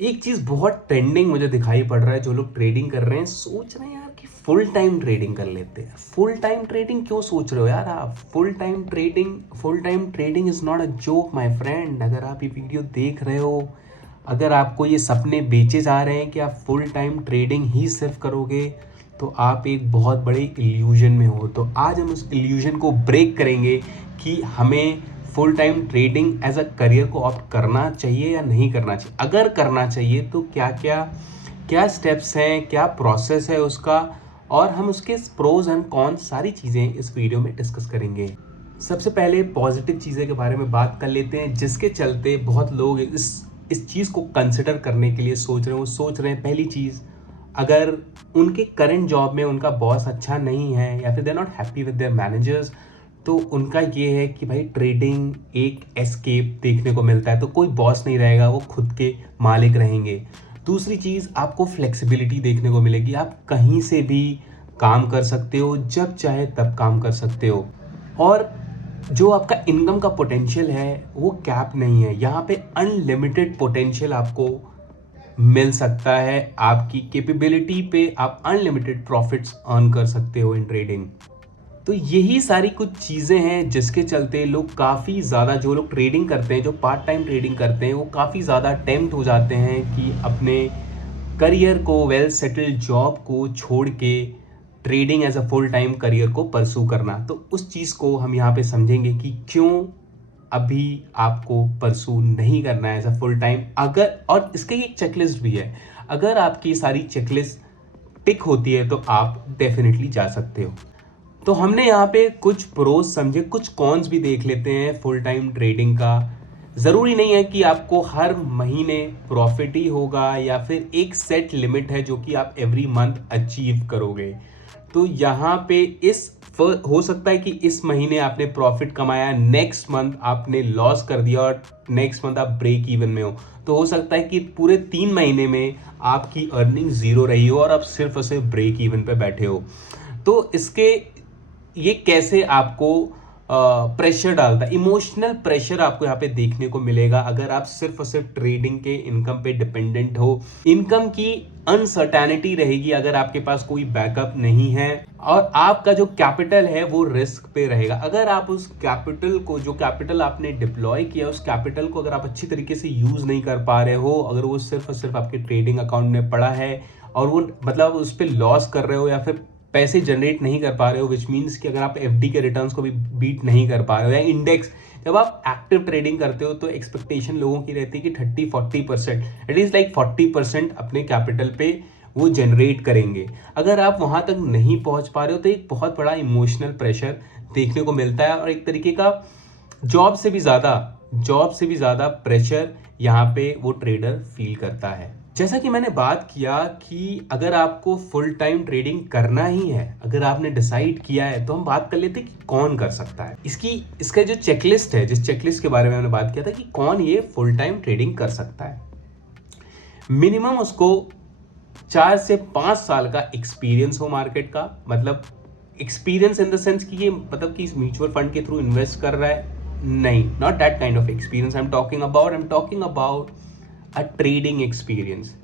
एक चीज़ बहुत ट्रेंडिंग मुझे दिखाई पड़ रहा है। जो लोग ट्रेडिंग कर रहे हैं सोच रहे हैं यार कि फुल टाइम ट्रेडिंग कर लेते हैं। फुल टाइम ट्रेडिंग क्यों सोच रहे हो यार आप? Full time trading is not a joke my friend. अगर आप ये वीडियो देख रहे हो, अगर आपको ये सपने बेचे जा रहे हैं कि आप फुल टाइम ट्रेडिंग ही सिर्फ करोगे, तो आप एक बहुत बड़े इल्यूजन में हो। तो आज हम उस इल्यूजन को ब्रेक करेंगे कि हमें full time trading as a career को ऑप्ट करना चाहिए या नहीं करना चाहिए। अगर करना चाहिए तो क्या क्या क्या स्टेप्स हैं, क्या प्रोसेस है उसका, और हम उसके प्रोज एंड कॉन्स सारी चीज़ें इस वीडियो में डिस्कस करेंगे। सबसे पहले पॉजिटिव चीज़ें के बारे में बात कर लेते हैं, जिसके चलते बहुत लोग इस चीज़ को कंसिडर करने के लिए सोच रहे हैं। वो सोच रहे हैं, पहली चीज़, अगर उनके करंट जॉब में उनका बॉस अच्छा नहीं है या फिर they not happy with their managers, तो उनका ये है कि भाई ट्रेडिंग एक एस्केप देखने को मिलता है। तो कोई बॉस नहीं रहेगा, वो खुद के मालिक रहेंगे। दूसरी चीज़, आपको फ्लेक्सिबिलिटी देखने को मिलेगी। आप कहीं से भी काम कर सकते हो, जब चाहे तब काम कर सकते हो। और जो आपका इनकम का पोटेंशियल है वो कैप नहीं है। यहाँ पे अनलिमिटेड पोटेंशियल आपको मिल सकता है। आपकी कैपेबिलिटी पे आप अनलिमिटेड प्रॉफिट्स अर्न कर सकते हो इन ट्रेडिंग। तो यही सारी कुछ चीज़ें हैं जिसके चलते लोग काफ़ी ज़्यादा, जो लोग ट्रेडिंग करते हैं, जो पार्ट टाइम ट्रेडिंग करते हैं, वो काफ़ी ज़्यादा टेम्प्ट हो जाते हैं कि अपने करियर को, वेल सेटल्ड जॉब को छोड़ के trading as a full time career को परसू करना। तो उस चीज़ को हम यहाँ पे समझेंगे कि क्यों अभी आपको परसू नहीं करना है एज अ फुल टाइम। अगर, और इसके एक चेकलिस्ट भी है, अगर आपकी सारी चेकलिस्ट टिक होती है तो आप डेफिनेटली जा सकते हो। तो हमने यहाँ पे कुछ प्रोज समझे, कुछ कॉन्स भी देख लेते हैं फुल टाइम ट्रेडिंग का। ज़रूरी नहीं है कि आपको हर महीने प्रॉफिट ही होगा या फिर एक सेट लिमिट है जो कि आप एवरी मंथ अचीव करोगे। तो यहाँ पे हो सकता है कि इस महीने आपने प्रॉफिट कमाया, नेक्स्ट मंथ आपने लॉस कर दिया और नेक्स्ट मंथ आप ब्रेक इवन में हो। तो हो सकता है कि पूरे 3 महीने में आपकी अर्निंग ज़ीरो रही हो और आप सिर्फ और सिर्फ ब्रेक इवन पे बैठे हो। तो इसके ये कैसे आपको प्रेशर डालता है, इमोशनल प्रेशर आपको यहाँ पे देखने को मिलेगा अगर आप सिर्फ और सिर्फ ट्रेडिंग के इनकम पे डिपेंडेंट हो। इनकम की अनसर्टेनिटी रहेगी अगर आपके पास कोई बैकअप नहीं है, और आपका जो कैपिटल है वो रिस्क पे रहेगा। अगर आप उस कैपिटल को, जो कैपिटल आपने डिप्लॉय किया, उस कैपिटल को अगर आप अच्छी तरीके से यूज नहीं कर पा रहे हो, अगर वो सिर्फ और सिर्फ आपके ट्रेडिंग अकाउंट में पड़ा है और वो मतलब उस पर लॉस कर रहे हो या फिर पैसे जनरेट नहीं कर पा रहे हो, विच मीन्स कि अगर आप एफडी के रिटर्न्स को भी बीट नहीं कर पा रहे हो, या इंडेक्स, जब आप एक्टिव ट्रेडिंग करते हो तो एक्सपेक्टेशन लोगों की रहती है कि 30-40%, एटलीस्ट लाइक 40% अपने कैपिटल पे वो जनरेट करेंगे। अगर आप वहां तक नहीं पहुंच पा रहे हो तो एक बहुत बड़ा इमोशनल प्रेशर देखने को मिलता है, और एक तरीके का जॉब से भी ज़्यादा प्रेशर यहाँ पे वो ट्रेडर फील करता है। जैसा कि मैंने बात किया कि अगर आपको फुल टाइम ट्रेडिंग करना ही है, अगर आपने डिसाइड किया है, तो हम बात कर लेते हैं कि कौन कर सकता है। इसका जो चेकलिस्ट है, जिस चेकलिस्ट के बारे में हमने बात किया था कि कौन ये फुल टाइम ट्रेडिंग कर सकता है, मिनिमम उसको 4 से 5 साल का एक्सपीरियंस हो मार्केट का। मतलब एक्सपीरियंस इन द सेंस कि ये मतलब कि इस म्यूचुअल फंड के थ्रू इन्वेस्ट कर रहा है, नहीं, not that kind of experience I am talking about a trading experience,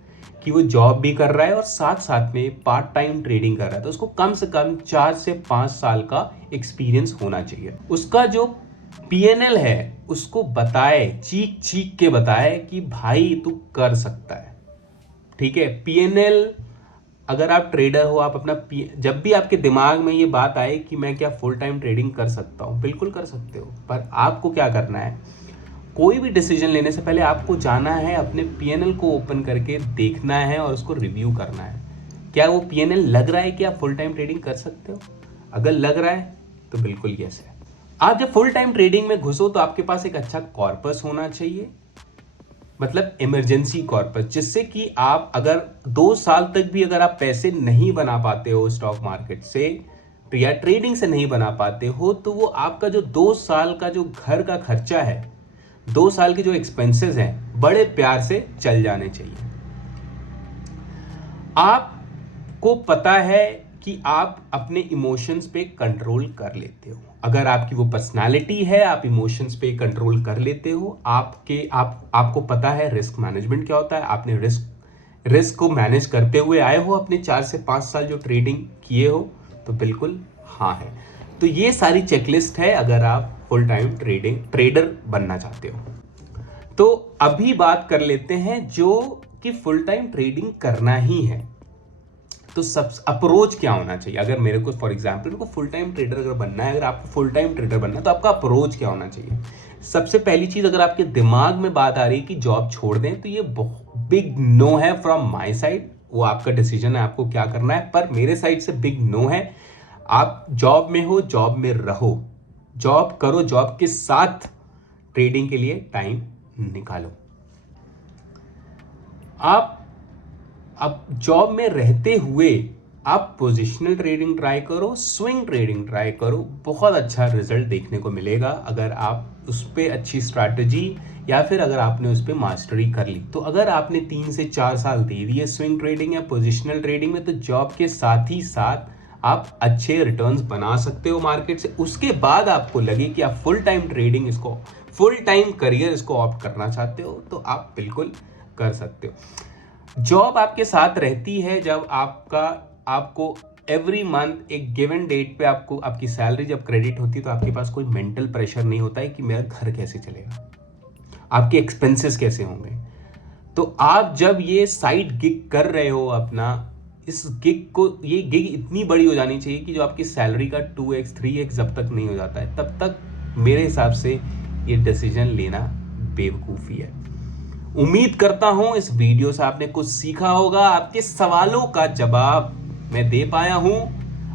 कि वो जॉब भी कर रहा है और साथ साथ में पार्ट टाइम ट्रेडिंग कर रहा है। तो उसको कम से कम 4 से 5 साल का एक्सपीरियंस होना चाहिए। उसका जो पीएनएल है उसको बताए, चीख चीख के बताए कि भाई तू कर सकता है। ठीक है, पीएनएल, अगर आप ट्रेडर हो, आप अपना जब भी आपके दिमाग में ये बात आए कि मैं क्या फुल टाइम ट्रेडिंग कर सकता हूँ, बिल्कुल कर सकते हो। पर आपको क्या करना है, कोई भी डिसीजन लेने से पहले आपको जाना है, अपने पीएनएल को ओपन करके देखना है और उसको रिव्यू करना है। क्या वो पीएनएल लग रहा है कि आप फुल टाइम ट्रेडिंग कर सकते हो? अगर लग रहा है तो बिल्कुल यस है। आप जब फुल टाइम ट्रेडिंग में घुसो तो आपके पास एक अच्छा कॉर्पस होना चाहिए, मतलब इमरजेंसी कॉर्पस, जिससे कि आप अगर 2 साल तक भी अगर आप पैसे नहीं बना पाते हो स्टॉक मार्केट से या ट्रेडिंग से नहीं बना पाते हो, तो वो आपका जो 2 साल का जो घर का खर्चा है, 2 साल के जो एक्सपेंसेस हैं, बड़े प्यार से चल जाने चाहिए। आपको पता है कि आप अपने इमोशंस पे कंट्रोल कर लेते हो। अगर आपकी वो पर्सनालिटी है, आप इमोशंस पे कंट्रोल कर लेते हो, आपको पता है रिस्क मैनेजमेंट क्या होता है, आपने रिस्क को मैनेज करते हुए आए हो अपने 4 से 5 साल जो ट्रेडिंग किए हो, तो बिल्कुल हाँ है। तो ये सारी चेकलिस्ट है अगर आप फुल टाइम ट्रेडर बनना चाहते हो। तो अभी बात कर लेते हैं जो कि फुल टाइम ट्रेडिंग करना ही है तो सब अप्रोच क्या होना चाहिए। अगर मेरे को फॉर एग्जांपल मेरे को फुल टाइम ट्रेडर अगर बनना है, अगर आपको फुल टाइम ट्रेडर बनना है तो आपका अप्रोच क्या होना चाहिए। सबसे पहली चीज, अगर आपके दिमाग में बात आ रही है कि जॉब छोड़ दें, तो ये बिग नो है फ्रॉम माय साइड। वो आपका डिसीजन है, आपको क्या करना है, पर मेरे साइड से बिग नो है। आप जॉब में हो, जॉब में रहो, जॉब करो, जॉब के साथ ट्रेडिंग के लिए टाइम निकालो। आप अब जॉब में रहते हुए आप पोजिशनल ट्रेडिंग ट्राई करो, स्विंग ट्रेडिंग ट्राई करो, बहुत अच्छा रिजल्ट देखने को मिलेगा अगर आप उस पर अच्छी स्ट्रैटेजी या फिर अगर आपने उस पर मास्टरी कर ली। तो अगर आपने 3 से 4 साल दे दिए स्विंग ट्रेडिंग या पोजिशनल ट्रेडिंग में, तो जॉब के साथ ही साथ आप अच्छे रिटर्न्स बना सकते हो मार्केट से। उसके बाद आपको लगे कि आप फुल टाइम ट्रेडिंग इसको, फुल टाइम करियर इसको ऑप्ट करना चाहते हो, तो आप बिल्कुल कर सकते हो। जॉब आपके साथ रहती है जब आपको एवरी मंथ एक गिवन डेट पे आपको आपकी सैलरी जब क्रेडिट होती है, तो आपके पास कोई मेंटल प्रेशर नहीं होता है कि मेरा घर कैसे चलेगा, आपके एक्सपेंसेस कैसे होंगे। तो आप जब ये साइड गिग कर रहे हो अपना, इस ये गिग इतनी बड़ी हो जानी चाहिए कि जो आपकी सैलरी का 2x 3x जब तक नहीं हो जाता है, तब तक मेरे हिसाब से ये डिसीजन लेना बेवकूफ़ी है। उम्मीद करता हूं इस वीडियो से आपने कुछ सीखा होगा, आपके सवालों का जवाब मैं दे पाया हूं।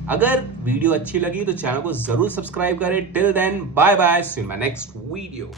अगर वीडियो अच्छी लगी तो चैनल को जरूर सब्सक्राइब करें। Till then bye bye, see you in my next video.